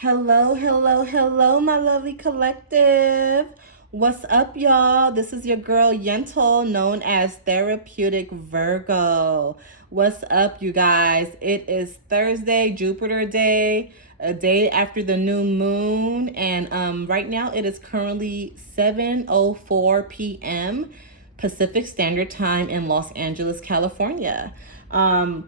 Hello, hello, hello, my lovely collective. What's up, y'all? This is your girl Yentl, known as Therapeutic Virgo. What's up, you guys? It is Thursday, Jupiter Day, a day after the new moon, and right now it is currently 7:04 p.m. Pacific Standard Time in Los Angeles, California.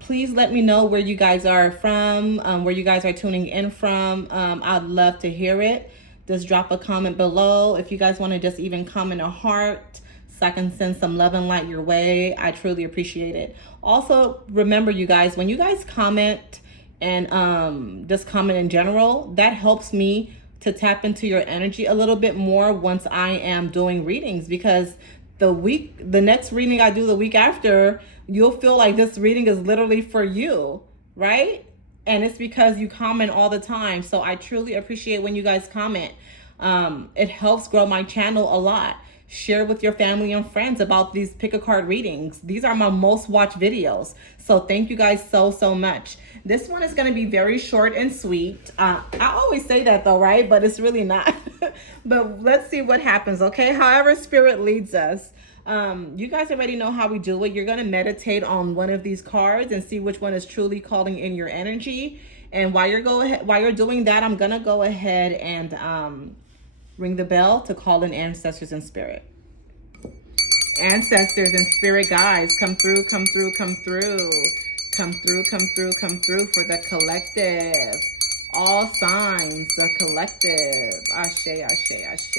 Please let me know where you guys are from, where you guys are tuning in from. I'd love to hear it. Just drop a comment below. If you guys want to just even comment a heart so I can send some love and light your way, I truly appreciate it. Also, remember, you guys, when you guys comment and just comment in general, that helps me to tap into your energy a little bit more once I am doing readings, because the next reading I do the week after, you'll feel like this reading is literally for you, right? And it's because you comment all the time. So I truly appreciate when you guys comment. It helps grow my channel a lot. Share with your family and friends about these pick a card readings. These are my most watched videos. So thank you guys so much. This one is going to be very short and sweet. I always say that though, right? But it's really not. But let's see what happens, okay? However spirit leads us. You guys already know how we do it. You're going to meditate on one of these cards and see which one is truly calling in your energy. And while you're doing that, I'm going to go ahead and ring the bell to call in ancestors and spirit. Ancestors and spirit guides, come through, come through, come through. Come through, come through, come through for the collective. All signs, the collective. Ashe, ashe, ashe.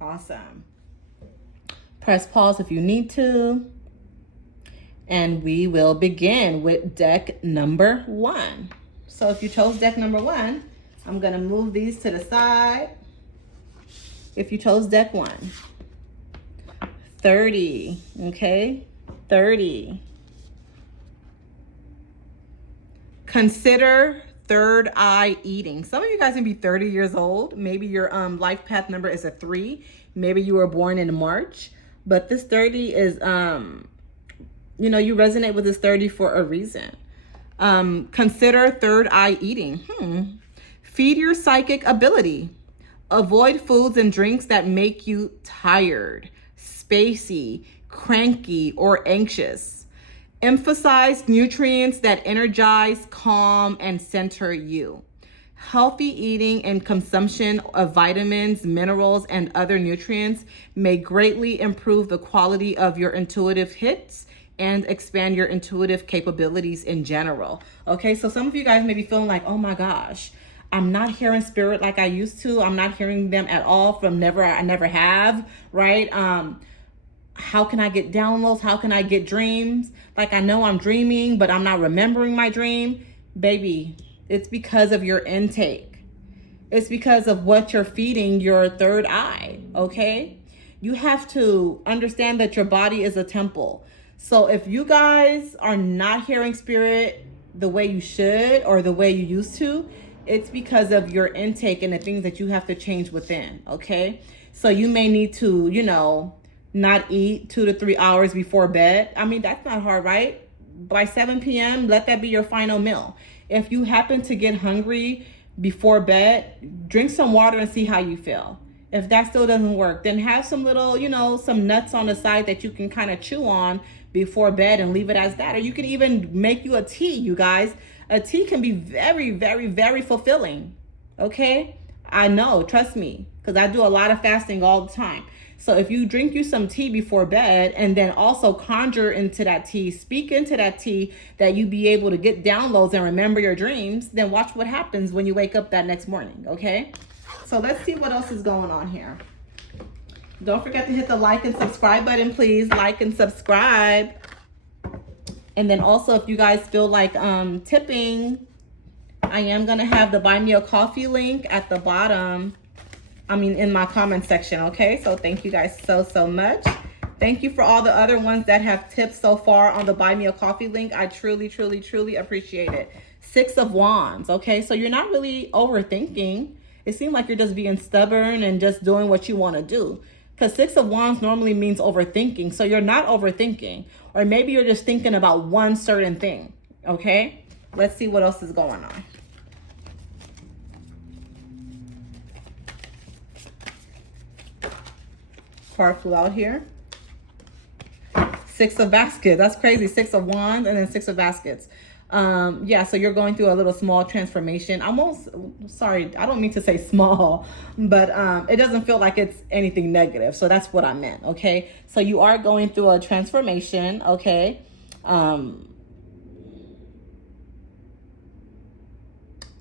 Awesome. Press pause if you need to. And we will begin with deck number 1. So if you chose deck number 1, I'm going to move these to the side. If you chose deck 1, 30, okay? 30. Consider third eye eating. Some of you guys can be 30 years old. Maybe your life path number is a 3. Maybe you were born in March. But this 30 is, you resonate with this 30 for a reason. Consider third eye eating. Feed your psychic ability. Avoid foods and drinks that make you tired, spacey, cranky, or anxious. Emphasize nutrients that energize, calm, and center you. Healthy eating and consumption of vitamins, minerals, and other nutrients may greatly improve the quality of your intuitive hits and expand your intuitive capabilities in general. Okay, so some of you guys may be feeling like, oh my gosh, I'm not hearing spirit like I used to. I'm not hearing them at all I never have, right? How can I get downloads? How can I get dreams? Like I know I'm dreaming, but I'm not remembering my dream. Baby, it's because of your intake. It's because of what you're feeding your third eye, okay? You have to understand that your body is a temple. So if you guys are not hearing spirit the way you should or the way you used to, it's because of your intake and the things that you have to change within, okay? So you may need to, not eat 2 to 3 hours before bed. I mean, that's not hard, right? By 7 p.m., let that be your final meal. If you happen to get hungry before bed, drink some water and see how you feel. If that still doesn't work, then have some little, some nuts on the side that you can kind of chew on before bed and leave it as that. Or you can even make you a tea, you guys. A tea can be very, very, very fulfilling. Okay? I know, trust me, because I do a lot of fasting all the time. So if you drink you some tea before bed and then also conjure into that tea, speak into that tea that you be able to get downloads and remember your dreams, then watch what happens when you wake up that next morning, okay? So let's see what else is going on here. Don't forget to hit the like and subscribe button, please. Like and subscribe. And then also, if you guys feel like tipping, I am going to have the Buy Me a Coffee link at the bottom. In my comment section, okay? So thank you guys so much. Thank you for all the other ones that have tipped so far on the Buy Me a Coffee link. I truly appreciate it. 6 of Wands, okay? So you're not really overthinking. It seems like you're just being stubborn and just doing what you want to do. Because Six of Wands normally means overthinking. So you're not overthinking. Or maybe you're just thinking about one certain thing. Okay? Let's see what else is going on. Card flew out here. Six of Baskets. That's crazy. Six of Wands and then Six of Baskets. Yeah, so you're going through a little small transformation. Sorry, I don't mean to say small, but it doesn't feel like it's anything negative. So that's what I meant, okay? So you are going through a transformation, okay?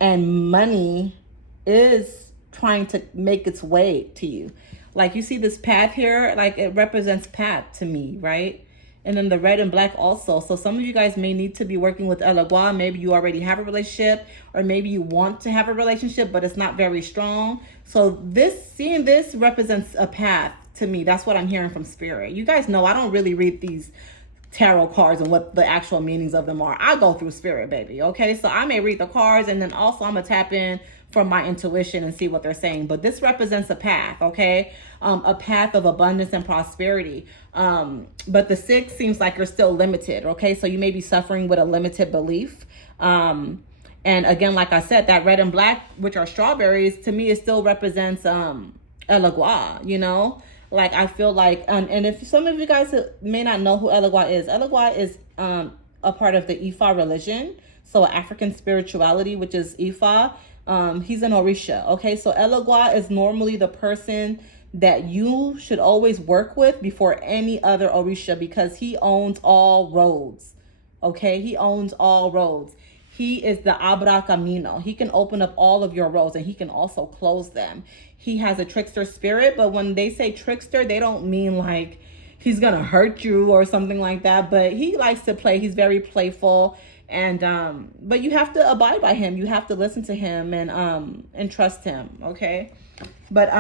And money is trying to make its way to you. Like you see this path here, like it represents path to me, right? And then the red and black also. So some of you guys may need to be working with El Agua. Maybe you already have a relationship, or maybe you want to have a relationship, but it's not very strong. So seeing this represents a path to me. That's what I'm hearing from Spirit. You guys know I don't really read these tarot cards and what the actual meanings of them are. I go through Spirit, baby. Okay, so I may read the cards, and then also I'm gonna tap in from my intuition and see what they're saying. But this represents a path, okay? A path of abundance and prosperity. But the six seems like you're still limited, okay? So you may be suffering with a limited belief. And again, like I said, that red and black, which are strawberries, to me, it still represents El Agua, you know? Like, I feel like, and if some of you guys may not know who El Agua is a part of the Ifa religion. So African spirituality, which is Ifa. He's an Orisha, okay? So El Agua is normally the person that you should always work with before any other Orisha, because he owns all roads, okay? He owns all roads. He is the Abra Camino. He can open up all of your roads, and he can also close them. He has a trickster spirit, but when they say trickster, they don't mean like he's gonna hurt you or something like that, but he likes to play. He's very playful. And but you have to abide by him. You have to listen to him and trust him, okay? But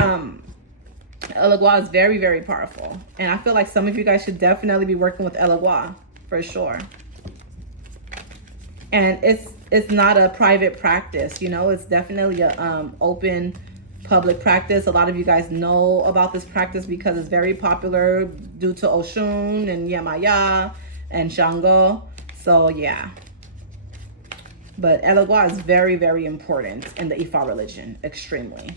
El Agua is very, very powerful. And I feel like some of you guys should definitely be working with El Agua for sure. And it's not a private practice, you know, it's definitely a open public practice. A lot of you guys know about this practice because it's very popular due to Oshun and Yemaya and Shango. So yeah. But El Agua is very, very important in the Ifa religion, extremely.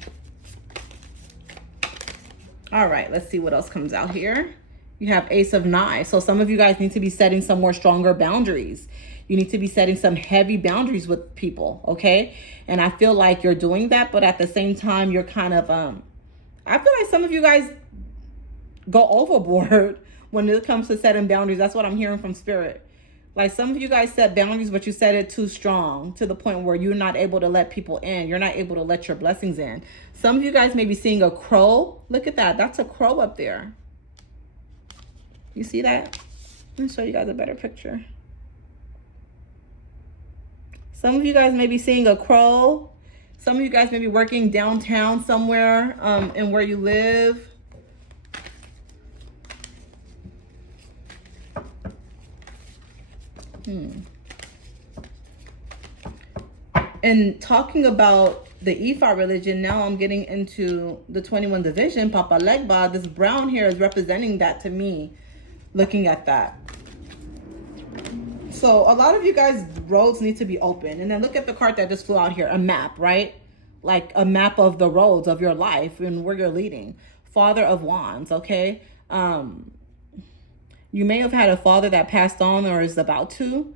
All right, let's see what else comes out here. You have Ace of Knives. So some of you guys need to be setting some more stronger boundaries. You need to be setting some heavy boundaries with people, okay? And I feel like you're doing that, but at the same time, you're kind of, I feel like some of you guys go overboard when it comes to setting boundaries. That's what I'm hearing from Spirit. Like some of you guys set boundaries, but you set it too strong to the point where you're not able to let people in. You're not able to let your blessings in. Some of you guys may be seeing a crow. Look at that. That's a crow up there. You see that? Let me show you guys a better picture. Some of you guys may be seeing a crow. Some of you guys may be working downtown somewhere in where you live. And talking about the Ifa religion, now I'm getting into the 21 division, Papa Legba. This brown here is representing that to me, looking at that. So a lot of you guys, roads need to be open. And then look at the card that just flew out here, a map, right? Like a map of the roads of your life and where you're leading. Father of Wands, okay? You may have had a father that passed on or is about to.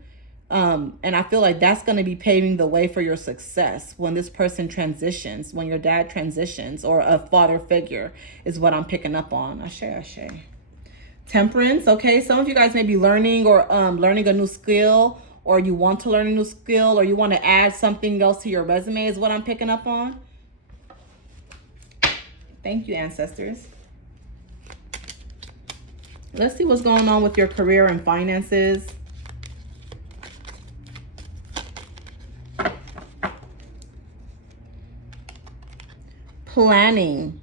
And I feel like that's going to be paving the way for your success when this person transitions, when your dad transitions, or a father figure is what I'm picking up on. Ashe, ashe. Temperance, okay? Some of you guys may be learning or learning a new skill, or you want to learn a new skill, or you want to add something else to your resume is what I'm picking up on. Thank you, ancestors. Let's see what's going on with your career and finances. Planning.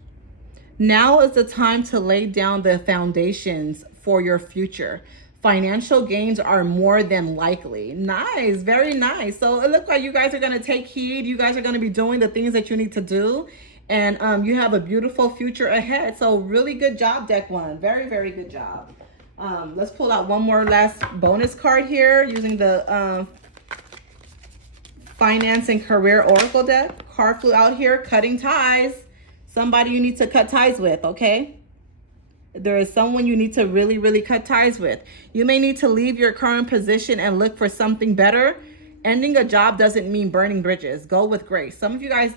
Now is the time to lay down the foundations for your future. Financial gains are more than likely. Nice, very nice. So it looks like you guys are going to take heed. You guys are going to be doing the things that you need to do. And you have a beautiful future ahead. So really good job, deck one. Very, very good job. Let's pull out one more last bonus card here using the Finance and Career Oracle deck. Card flew out here, cutting ties. Somebody you need to cut ties with, okay? There is someone you need to really, really cut ties with. You may need to leave your current position and look for something better. Ending a job doesn't mean burning bridges. Go with grace. Some of you guys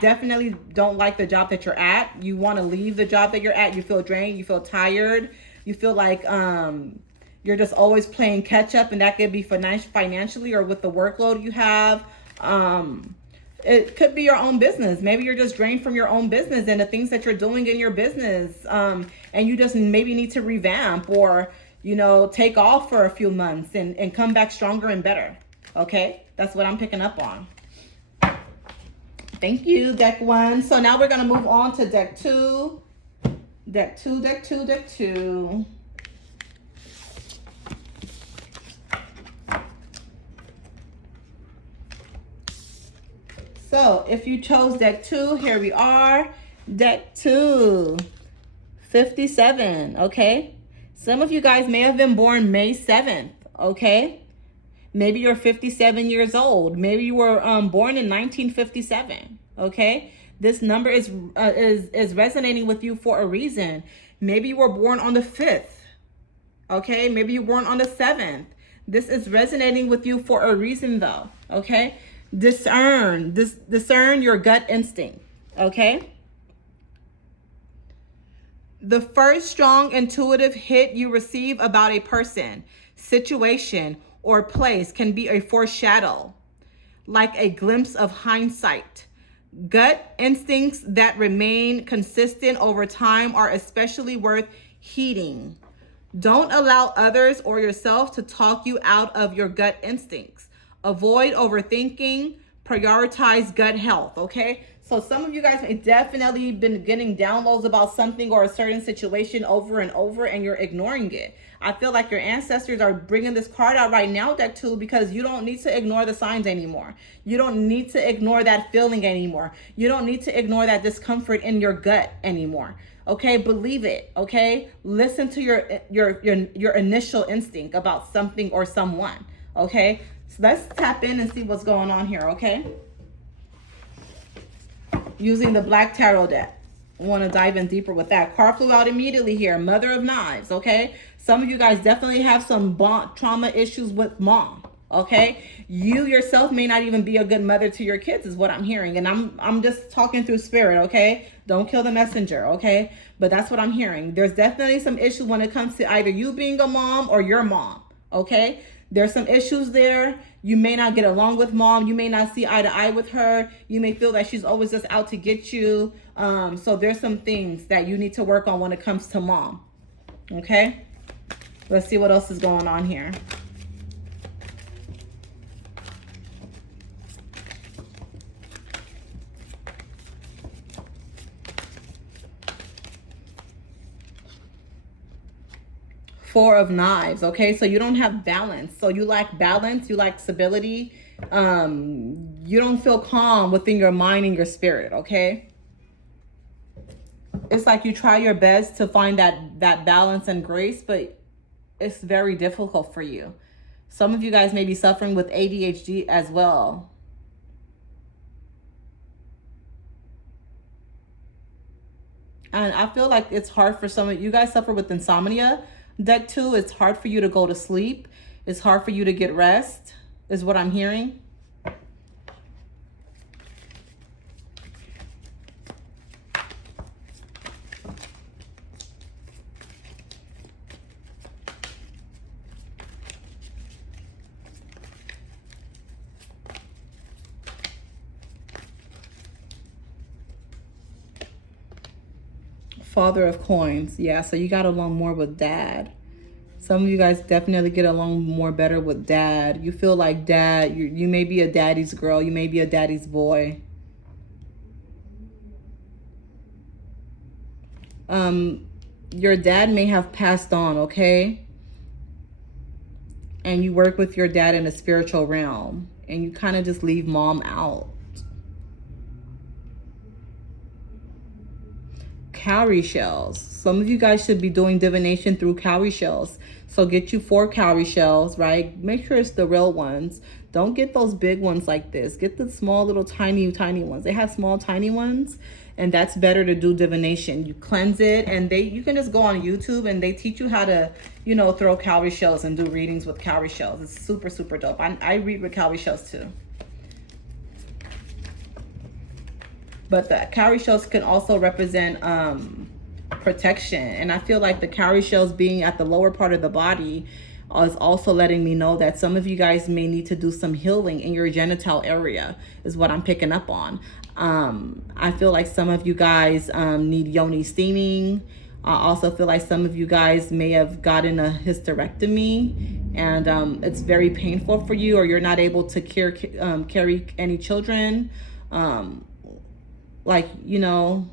definitely don't like the job that you're at. You want to leave the job that you're at. You feel drained. You feel tired. You feel like you're just always playing catch up, and that could be financially or with the workload you have. It could be your own business. Maybe you're just drained from your own business and the things that you're doing in your business. And you just maybe need to revamp or, take off for a few months and come back stronger and better. Okay, that's what I'm picking up on. Thank you, deck one. So now we're going to move on to deck two. Deck two, deck two, deck two. So if you chose deck two, here we are. Deck two, 57, okay? Some of you guys may have been born May 7th, okay? Maybe you're 57 years old. Maybe you were born in 1957, okay? This number is resonating with you for a reason. Maybe you were born on the 5th, okay? Maybe you were born on the 7th. This is resonating with you for a reason though, okay? Discern your gut instinct, okay? The first strong intuitive hit you receive about a person, situation, or place can be a foreshadow, like a glimpse of hindsight. Gut instincts that remain consistent over time are especially worth heeding. Don't allow others or yourself to talk you out of your gut instincts. Avoid overthinking, prioritize gut health, okay? So some of you guys may definitely been getting downloads about something or a certain situation over and over, and you're ignoring it. I feel like your ancestors are bringing this card out right now, deck two, because you don't need to ignore the signs anymore. You don't need to ignore that feeling anymore. You don't need to ignore that discomfort in your gut anymore. Okay, believe it. Okay, listen to your initial instinct about something or someone. Okay, so let's tap in and see what's going on here. Okay, using the Black Tarot deck. I want to dive in deeper with that. Card flew out immediately here. Mother of Knives. Okay, some of you guys definitely have some trauma issues with mom. Okay, you yourself may not even be a good mother to your kids, is what I'm hearing, and I'm just talking through spirit. Okay, don't kill the messenger. Okay, but that's what I'm hearing. There's definitely some issue when it comes to either you being a mom or your mom. Okay, there's some issues there. You may not get along with mom. You may not see eye to eye with her. You may feel that she's always just out to get you. So there's some things that you need to work on when it comes to mom. Okay, let's see what else is going on here. Four of Knives. Okay, so you don't have balance. So you lack balance. You lack stability. You don't feel calm within your mind and your spirit. Okay, it's like you try your best to find that balance and grace, but it's very difficult for you. Some of you guys may be suffering with ADHD as well. And I feel like it's hard for some of you guys suffer with insomnia. Deck two, it's hard for you to go to sleep. It's hard for you to get rest, is what I'm hearing. Father of Coins. Yeah, so you got along more with dad. Some of you guys definitely get along more better with dad. You feel like dad, you may be a daddy's girl. You may be a daddy's boy. Your dad may have passed on, okay? And you work with your dad in the spiritual realm. And you kind of just leave mom out. cowrie shells. Some of you guys should be doing divination through cowrie shells. So get you 4 cowrie shells, right? Make sure it's the real ones. Don't get those big ones like this. Get the small little tiny ones. They have small tiny ones, and that's better to do divination. You cleanse it, and you can just go on YouTube and they teach you how to, you know, throw cowrie shells and do readings with cowrie shells. It's super, super dope. I read with cowrie shells too. But the cowrie shells can also represent protection. And I feel like the cowrie shells being at the lower part of the body is also letting me know that some of you guys may need to do some healing in your genital area, is what I'm picking up on. I feel like some of you guys need yoni steaming. I also feel like some of you guys may have gotten a hysterectomy, and it's very painful for you, or you're not able to carry any children. Like, you know,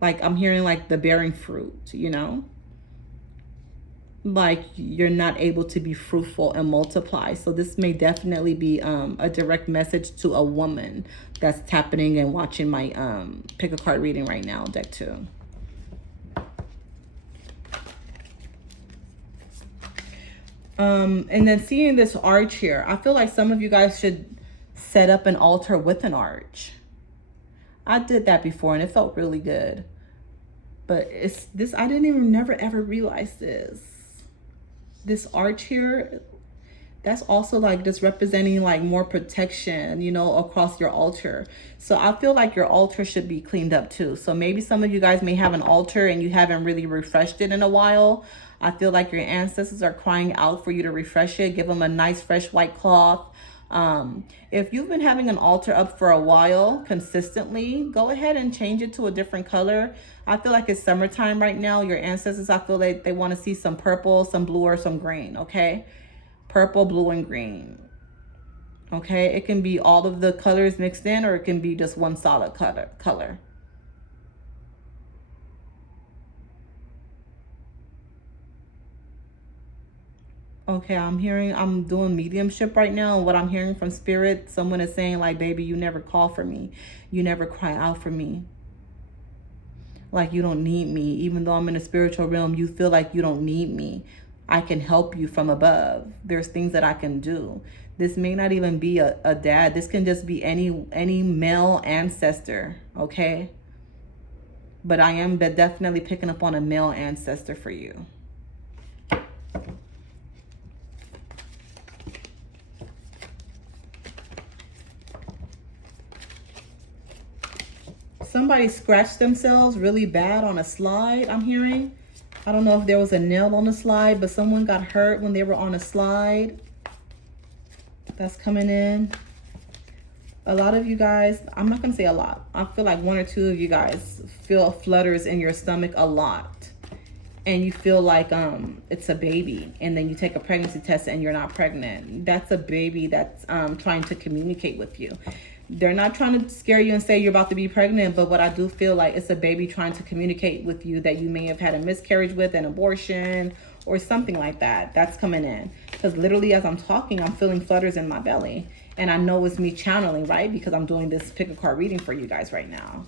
like I'm hearing like the bearing fruit, you know, like you're not able to be fruitful and multiply. So this may definitely be a direct message to a woman that's tapping and watching my pick a card reading right now, deck 2. And then seeing this arch here, I feel like some of you guys should set up an altar with an arch. I did that before and it felt really good. But it's this, I didn't even never ever realize this. This arch here, that's also like just representing like more protection, you know, across your altar. So I feel like your altar should be cleaned up too. So maybe some of you guys may have an altar and you haven't really refreshed it in a while. I feel like your ancestors are crying out for you to refresh it. Give them a nice fresh white cloth. If you've been having an altar up for a while consistently, go ahead and change it to a different color. I feel like it's summertime right now. Your ancestors, I feel like they want to see some purple, some blue, or some green. Okay, purple, blue, and green. Okay, it can be all of the colors mixed in, or it can be just one solid color. Okay, I'm doing mediumship right now. And what I'm hearing from spirit, someone is saying like, baby, you never call for me. You never cry out for me. Like you don't need me. Even though I'm in the spiritual realm, you feel like you don't need me. I can help you from above. There's things that I can do. This may not even be a dad. This can just be any male ancestor, okay? But I am definitely picking up on a male ancestor for you. Somebody scratched themselves really bad on a slide, I'm hearing. I don't know if there was a nail on the slide, but someone got hurt when they were on a slide. That's coming in. A lot of you guys, I'm not going to say a lot. I feel like 1 or 2 of you guys feel flutters in your stomach a lot. And you feel like it's a baby. And then you take a pregnancy test and you're not pregnant. That's a baby that's trying to communicate with you. They're not trying to scare you and say you're about to be pregnant, but what I do feel like it's a baby trying to communicate with you that you may have had a miscarriage with, an abortion, or something like that. That's coming in. Because literally as I'm talking, I'm feeling flutters in my belly. And I know it's me channeling, right? Because I'm doing this pick a card reading for you guys right now.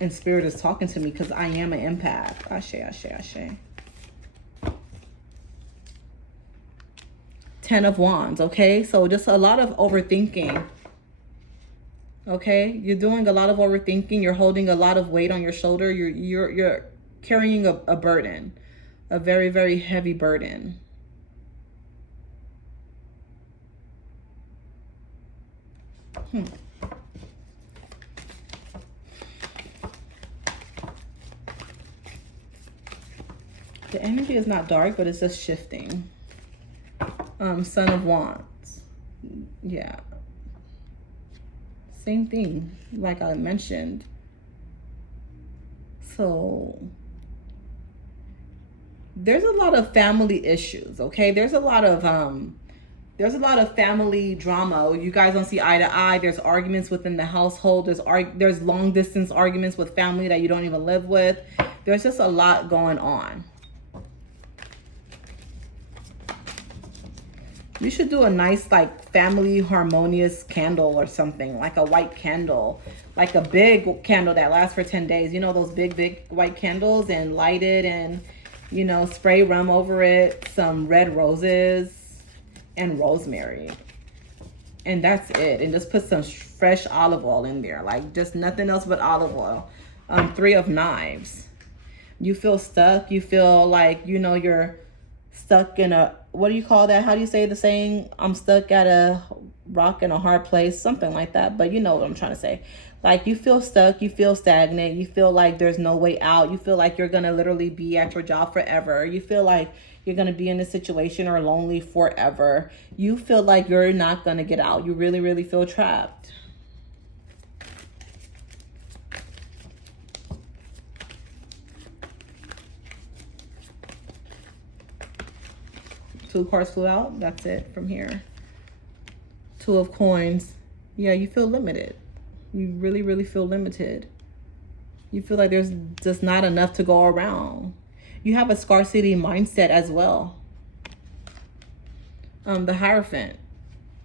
And spirit is talking to me because I am an empath. Ashe, ashe, ashe. 10 of Wands, okay? So just a lot of overthinking, okay? You're doing a lot of overthinking. You're holding a lot of weight on your shoulder. You're carrying a burden, a very, very heavy burden. The energy is not dark, but it's just shifting. Son of Wands. Yeah. Same thing, like I mentioned. So there's a lot of family issues, okay? There's a lot of family drama. You guys don't see eye to eye. There's arguments within the household. There's long distance arguments with family that you don't even live with. There's just a lot going on. You should do a nice like family harmonious candle or something, like a white candle like a big candle that lasts for 10 days. You know, those big white candles, and light it and, you know, spray rum over it, some red roses and rosemary. And that's it. And just put some fresh olive oil in there. Like just nothing else but olive oil. 3 of Knives. You feel stuck. You feel like, you know, you're stuck in a, what do you call that? How do you say the saying? I'm stuck at a rock in a hard place. Something like that. But you know what I'm trying to say. Like you feel stuck. You feel stagnant. You feel like there's no way out. You feel like you're going to literally be at your job forever. You feel like you're going to be in a situation or lonely forever. You feel like you're not going to get out. You really, really feel trapped. Two cards flew out. That's it from here. 2 of Coins. Yeah, you feel limited. You really, really feel limited. You feel like there's just not enough to go around. You have a scarcity mindset as well. The Hierophant.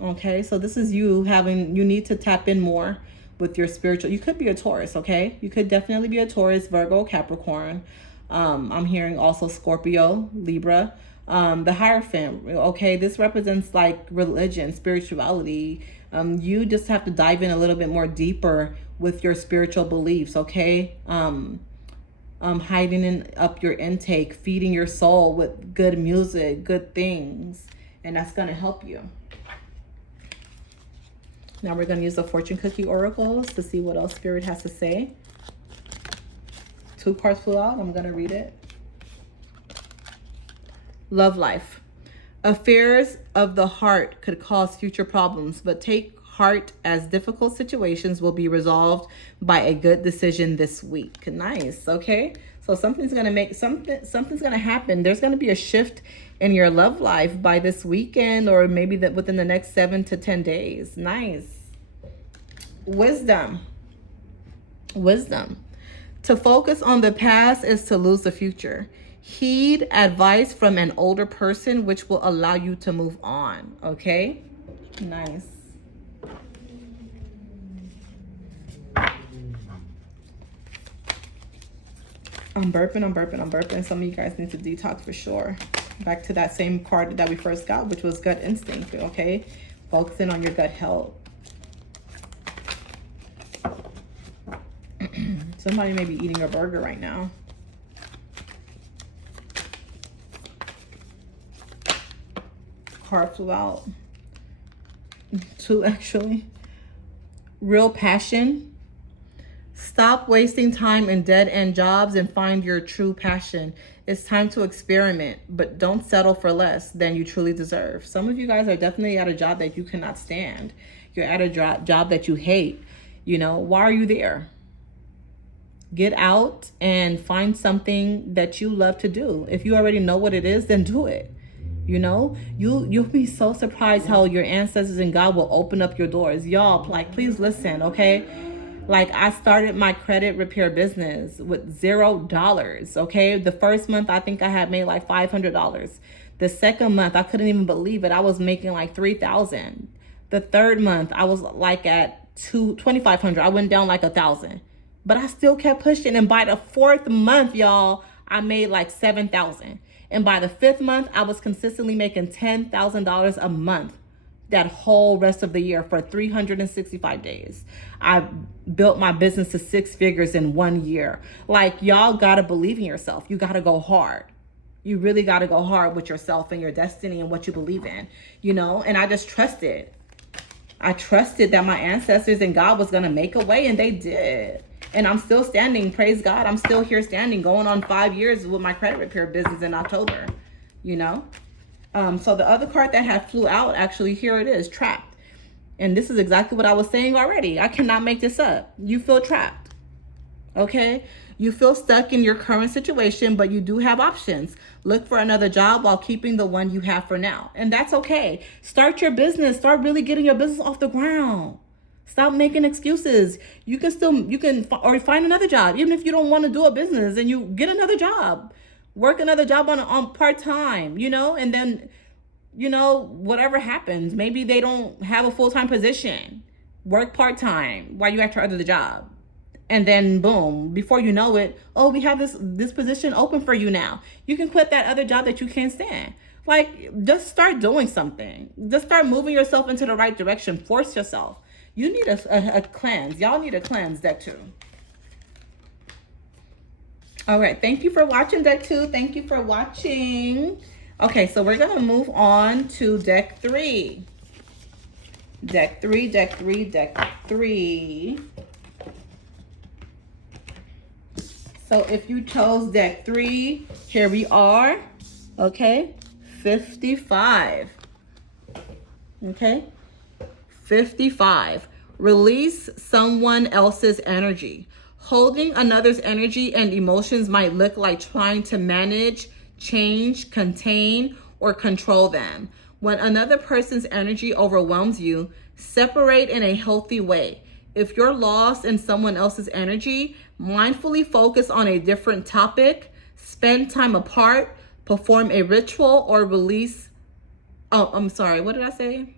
Okay, so this is you need to tap in more with your spiritual. You could be a Taurus, okay? You could definitely be a Taurus, Virgo, Capricorn. I'm hearing also Scorpio, Libra. The Hierophant, okay, this represents like religion, spirituality. You just have to dive in a little bit more deeper with your spiritual beliefs, okay? Heightening up your intake, feeding your soul with good music, good things, and that's going to help you. Now we're going to use the fortune cookie oracles to see what else Spirit has to say. 2 cards flew out. I'm going to read it. Love life. Affairs of the heart could cause future problems, but take heart as difficult situations will be resolved by a good decision this week. Nice. Okay. So something's going to happen. There's going to be a shift in your love life by this weekend, or maybe that within the next 7 to 10 days. Nice. Wisdom. To focus on the past is to lose the future. Heed advice from an older person, which will allow you to move on. Okay? Nice. I'm burping. Some of you guys need to detox for sure. Back to that same card that we first got, which was gut instinct. Okay? Focusing on your gut health. Somebody may be eating a burger right now. Card flew out. 2 actually. Real passion. Stop wasting time in dead-end jobs and find your true passion. It's time to experiment, but don't settle for less than you truly deserve. Some of you guys are definitely at a job that you cannot stand. You're at a job that you hate. You know, why are you there? Get out and find something that you love to do. If you already know what it is, then do it. You know, you'll be so surprised how your ancestors and God will open up your doors. Y'all, like, please listen, okay? Like, I started my credit repair business with $0, okay? The first month, I think I had made like $500. The second month, I couldn't even believe it. I was making like $3,000. The third month, I was like at $2,500. I went down like $1,000. But I still kept pushing. And by the 4th month, y'all, I made like $7,000. And by the 5th month, I was consistently making $10,000 a month that whole rest of the year for 365 days. I built my business to 6 figures in 1 year. Like, y'all gotta believe in yourself. You gotta go hard. You really gotta go hard with yourself and your destiny and what you believe in, you know? And I just trusted. I trusted that my ancestors and God was gonna make a way, and they did. And I'm still standing. Praise God. I'm still here standing, going on 5 years with my credit repair business in October, you know? So the other card that had flew out, actually, here it is, trapped. And this is exactly what I was saying already. I cannot make this up. You feel trapped, okay? You feel stuck in your current situation, but you do have options. Look for another job while keeping the one you have for now. And that's okay. Start your business. Start really getting your business off the ground. Stop making excuses. You can find another job. Even if you don't want to do a business, and you get another job. Work another job on part-time, you know, and then, you know, whatever happens, maybe they don't have a full-time position. Work part-time while you at your other job. And then boom, before you know it, oh, we have this position open for you now. You can quit that other job that you can't stand. Like, just start doing something. Just start moving yourself into the right direction. Force yourself. You need a cleanse. Y'all need a cleanse, deck 2. All right, thank you for watching, deck 2. Thank you for watching. Okay, so we're gonna move on to deck 3. Deck 3, deck 3, deck 3. So if you chose deck 3, here we are. Okay, 55. Okay, 55. Release someone else's energy. Holding another's energy and emotions might look like trying to manage, change, contain, or control them. When another person's energy overwhelms you, separate in a healthy way. If you're lost in someone else's energy, mindfully focus on a different topic, spend time apart, perform a ritual, or release. Oh, I'm sorry. What did I say?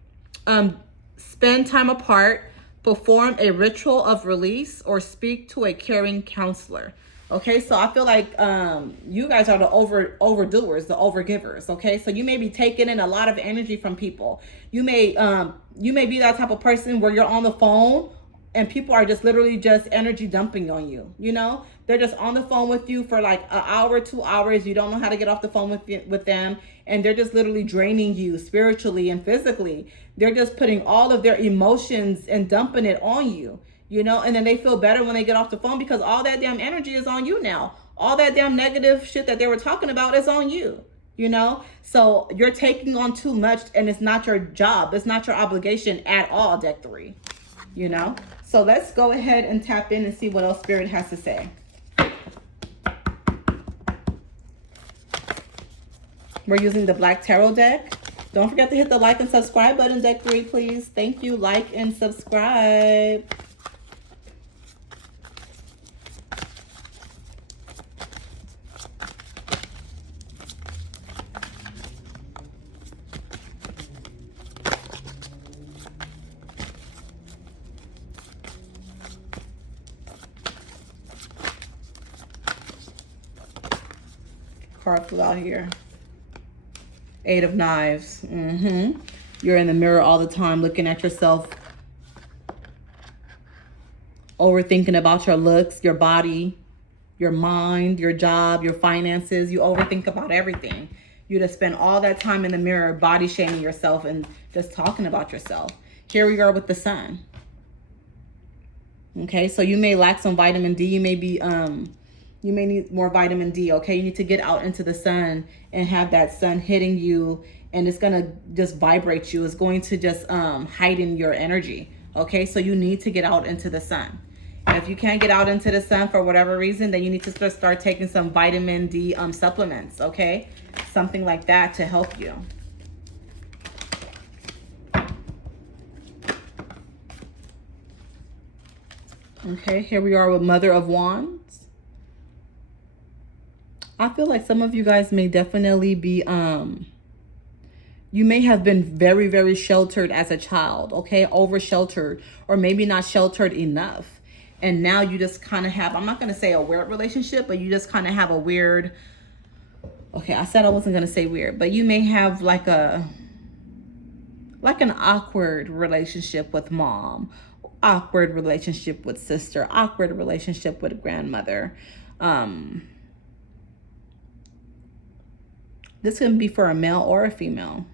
Spend time apart, perform a ritual of release, or speak to a caring counselor. Okay, so I feel like you guys are the overdoers, the overgivers. Okay, so you may be taking in a lot of energy from people. You may be that type of person where you're on the phone and people are just literally just energy dumping on you. You know, they're just on the phone with you for like an hour, 2 hours. You don't know how to get off the phone with them, and they're just literally draining you spiritually and physically. They're just putting all of their emotions and dumping it on you. You know, and then they feel better when they get off the phone because all that damn energy is on you now. All that damn negative shit that they were talking about is on you, you know? So you're taking on too much, and it's not your job. It's not your obligation at all, deck 3, you know? So let's go ahead and tap in and see what else Spirit has to say. We're using the Black Tarot deck. Don't forget to hit the like and subscribe button, deck 3, please. Thank you. Like and subscribe. Card flew out here. 8 of Knives. You're in the mirror all the time looking at yourself, overthinking about your looks, your body, your mind, your job, your finances. You overthink about everything. You just spend all that time in the mirror body shaming yourself and just talking about yourself. Here we are with the Sun. Okay, so you may lack some vitamin D. You may be you may need more vitamin D. Okay, you need to get out into the sun and have that sun hitting you, and it's gonna just vibrate you. It's going to just heighten your energy. Okay, so you need to get out into the sun. And if you can't get out into the sun for whatever reason, then you need to start taking some vitamin D supplements. Okay, something like that to help you. Okay, here we are with Mother of Wands. I feel like some of you guys may definitely be, you may have been very, very sheltered as a child, okay? Over sheltered, or maybe not sheltered enough. And now you just kind of have, I'm not going to say a weird relationship, but you just kind of have a weird, okay, I said I wasn't going to say weird, but you may have like an awkward relationship with mom, awkward relationship with sister, awkward relationship with grandmother. This can be for a male or a female.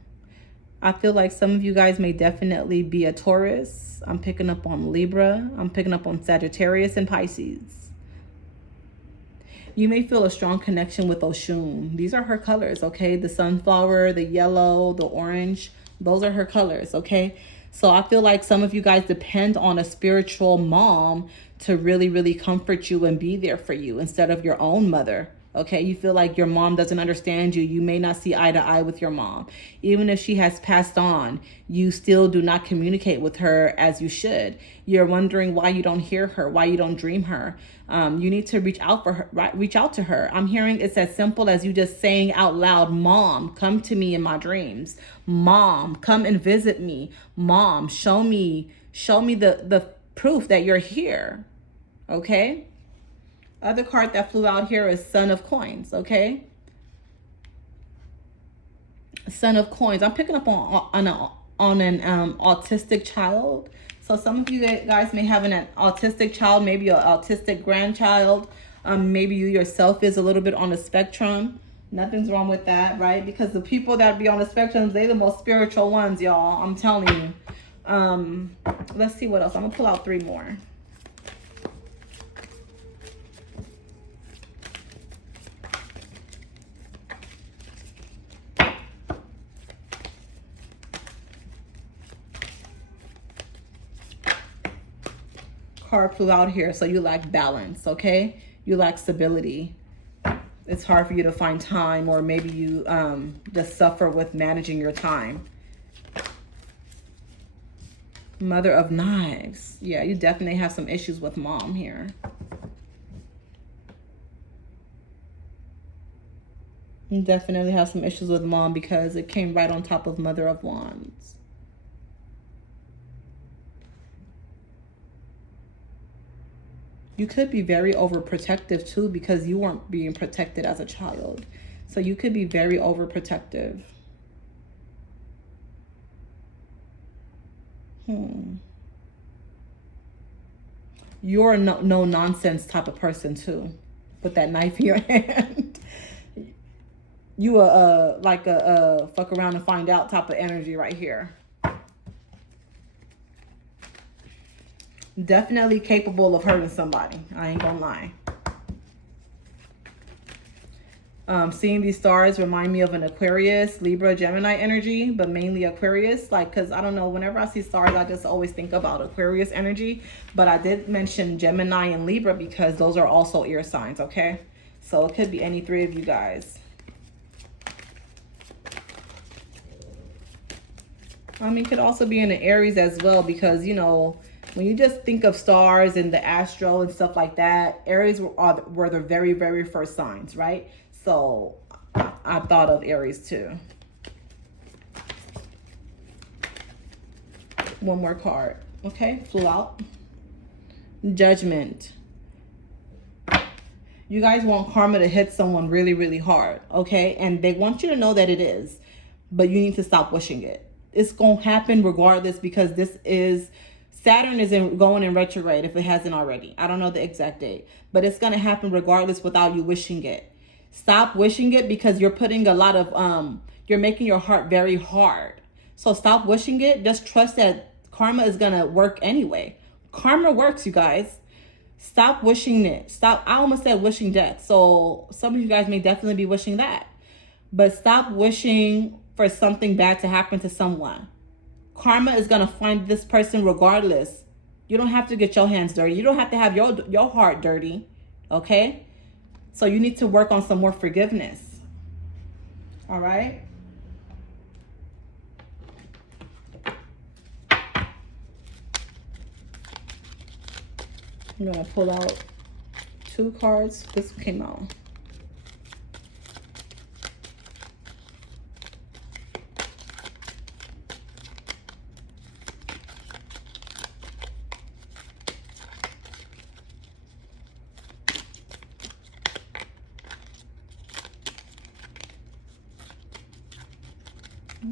I feel like some of you guys may definitely be a Taurus. I'm picking up on Libra. I'm picking up on Sagittarius and Pisces. You may feel a strong connection with Oshun. These are her colors, okay? The sunflower, the yellow, the orange. Those are her colors, okay? So I feel like some of you guys depend on a spiritual mom to really, really comfort you and be there for you instead of your own mother. Okay, you feel like your mom doesn't understand you. You may not see eye to eye with your mom. Even if she has passed on, you still do not communicate with her as you should. You're wondering why you don't hear her, why you don't dream her. You need to reach out for her, reach out to her. I'm hearing it's as simple as you just saying out loud, Mom, come to me in my dreams. Mom, come and visit me. Mom, show me Show me the proof that you're here. Okay. Other card that flew out here is Son of Coins. Okay. Son of Coins. I'm picking up on an autistic child. So some of you guys may have an autistic child, maybe an autistic grandchild. Maybe you yourself is a little bit on the spectrum. Nothing's wrong with that, right? Because the people that be on the spectrum, they're the most spiritual ones, y'all. I'm telling you. Let's see what else. I'm gonna pull out 3 more. Card flew out here, so you lack balance. Okay, you lack stability. It's hard for you to find time, or maybe you just suffer with managing your time. Mother of Knives. Yeah, you definitely have some issues with mom here. You definitely have some issues with mom because it came right on top of Mother of Wands. You could be very overprotective too because you weren't being protected as a child. So you could be very overprotective. You're a no nonsense type of person too, with that knife in your hand. You are like a fuck around and find out type of energy right here. Definitely capable of hurting somebody. I ain't gonna lie. Seeing these stars remind me of an Aquarius, Libra, Gemini energy, but mainly Aquarius. Like, because I don't know, whenever I see stars, I just always think about Aquarius energy. But I did mention Gemini and Libra because those are also air signs, okay? So it could be any 3 of you guys. I mean, it could also be in the Aries as well because, you know, when you just think of stars and the astro and stuff like that, Aries were the very, very first signs, right? So I thought of Aries too. One more card. Okay, flew out. Judgment. You guys want karma to hit someone really, really hard, okay? And they want you to know that it is, but you need to stop wishing it. It's going to happen regardless because this is... Saturn is going in retrograde if it hasn't already. I don't know the exact date, but it's going to happen regardless without you wishing it. Stop wishing it because you're putting a lot of, you're making your heart very hard. So stop wishing it. Just trust that karma is going to work anyway. Karma works, you guys. Stop wishing it. Stop. I almost said wishing death. So some of you guys may definitely be wishing that. But stop wishing for something bad to happen to someone. Karma is going to find this person regardless. You don't have to get your hands dirty. You don't have to have your heart dirty. Okay? So you need to work on some more forgiveness. All right? I'm going to pull out 2 cards. This came out.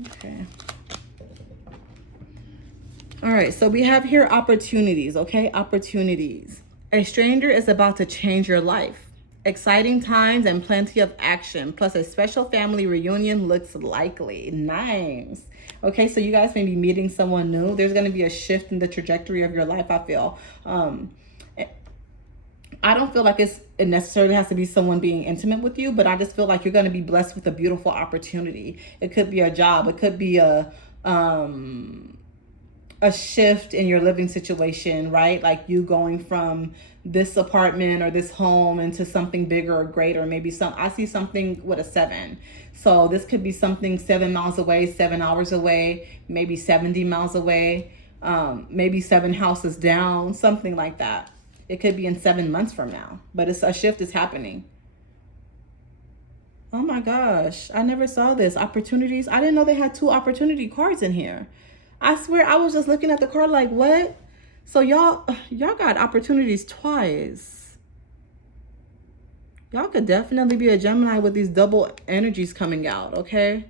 Okay. All right, so we have here opportunities, okay? Opportunities. A stranger is about to change your life. Exciting times and plenty of action, plus a special family reunion looks likely. Nice. Okay, so you guys may be meeting someone new. There's going to be a shift in the trajectory of your life, I feel. I don't feel like it necessarily has to be someone being intimate with you, but I just feel like you're going to be blessed with a beautiful opportunity. It could be a job. It could be a shift in your living situation, right? Like you going from this apartment or this home into something bigger or greater. Maybe I see something with a 7. So this could be something 7 miles away, 7 hours away, maybe 70 miles away, maybe 7 houses down, something like that. It could be in 7 months from now, but a shift is happening. Oh my gosh, I never saw this. Opportunities. I didn't know they had 2 opportunity cards in here. I swear I was just looking at the card like, what? So y'all got opportunities twice. Y'all could definitely be a Gemini with these double energies coming out, okay?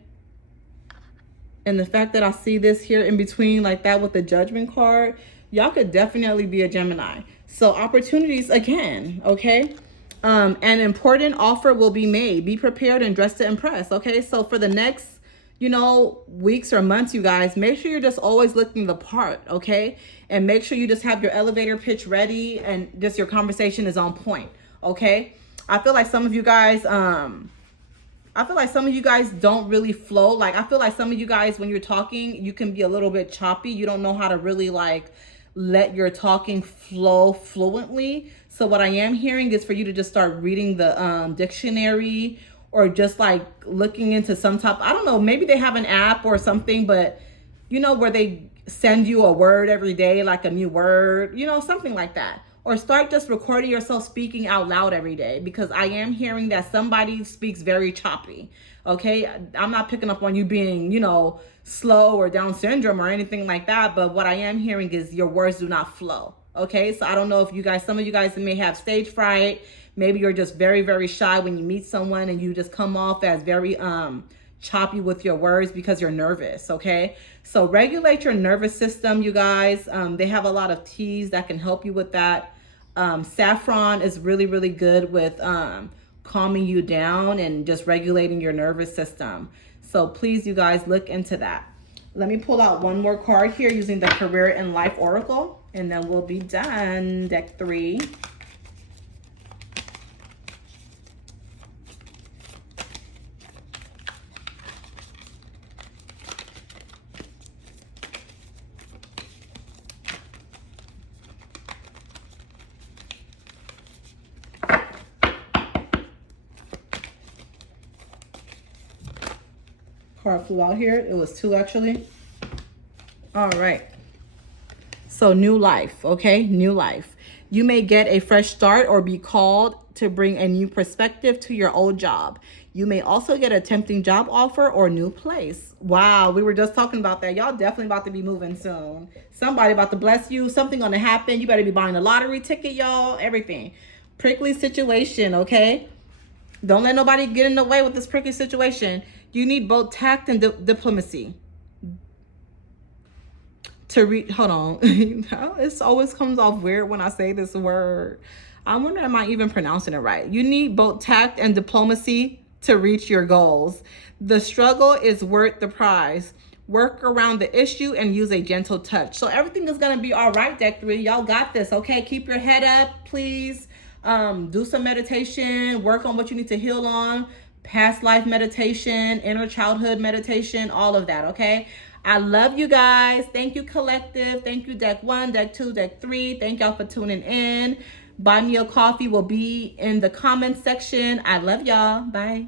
And the fact that I see this here in between like that with the Judgment card, y'all could definitely be a Gemini. So opportunities again, okay? An important offer will be made. Be prepared and dressed to impress, okay? So for the next, you know, weeks or months, you guys, make sure you're just always looking the part, okay? And make sure you just have your elevator pitch ready and just your conversation is on point, okay? I feel like some of you guys, don't really flow. Like, I feel like some of you guys, when you're talking, you can be a little bit choppy. You don't know how to really like let your talking flow fluently. So what I am hearing is for you to just start reading the dictionary, or just like looking into some type, I don't know, maybe they have an app or something, but you know, where they send you a word every day, like a new word, you know, something like that. Or start just recording yourself speaking out loud every day, because I am hearing that somebody speaks very choppy. Okay, I'm not picking up on you being, you know, slow or Down syndrome or anything like that, but what I am hearing is your words do not flow. Okay, so I don't know if you guys, some of you guys may have stage fright. Maybe you're just very, very shy when you meet someone and you just come off as very choppy with your words because you're nervous, okay? So regulate your nervous system, you guys. They have a lot of teas that can help you with that. Saffron is really, really good with calming you down and just regulating your nervous system. So please, you guys, look into that. Let me pull out one more card here using the Career and Life Oracle, and then we'll be done. Deck 3. Card flew out here. It was 2 actually. All right. So new life, okay? New life. You may get a fresh start or be called to bring a new perspective to your old job. You may also get a tempting job offer or new place. Wow, we were just talking about that. Y'all definitely about to be moving soon. Somebody about to bless you. Something gonna happen. You better be buying a lottery ticket, y'all. Everything. Prickly situation, okay? Don't let nobody get in the way with this prickly situation. You need both tact and diplomacy to reach. Hold on. It always comes off weird when I say this word. I wonder am I even pronouncing it right. You need both tact and diplomacy to reach your goals. The struggle is worth the prize. Work around the issue and use a gentle touch. So everything is going to be all right, deck 3. Y'all got this, okay? Keep your head up, please. Do some meditation. Work on what you need to heal on. Past life meditation, inner childhood meditation, all of that, okay? I love you guys. Thank you, collective. Thank you, deck 1, deck 2, deck 3. Thank y'all for tuning in. Buy me a coffee will be in the comments section. I love y'all. Bye.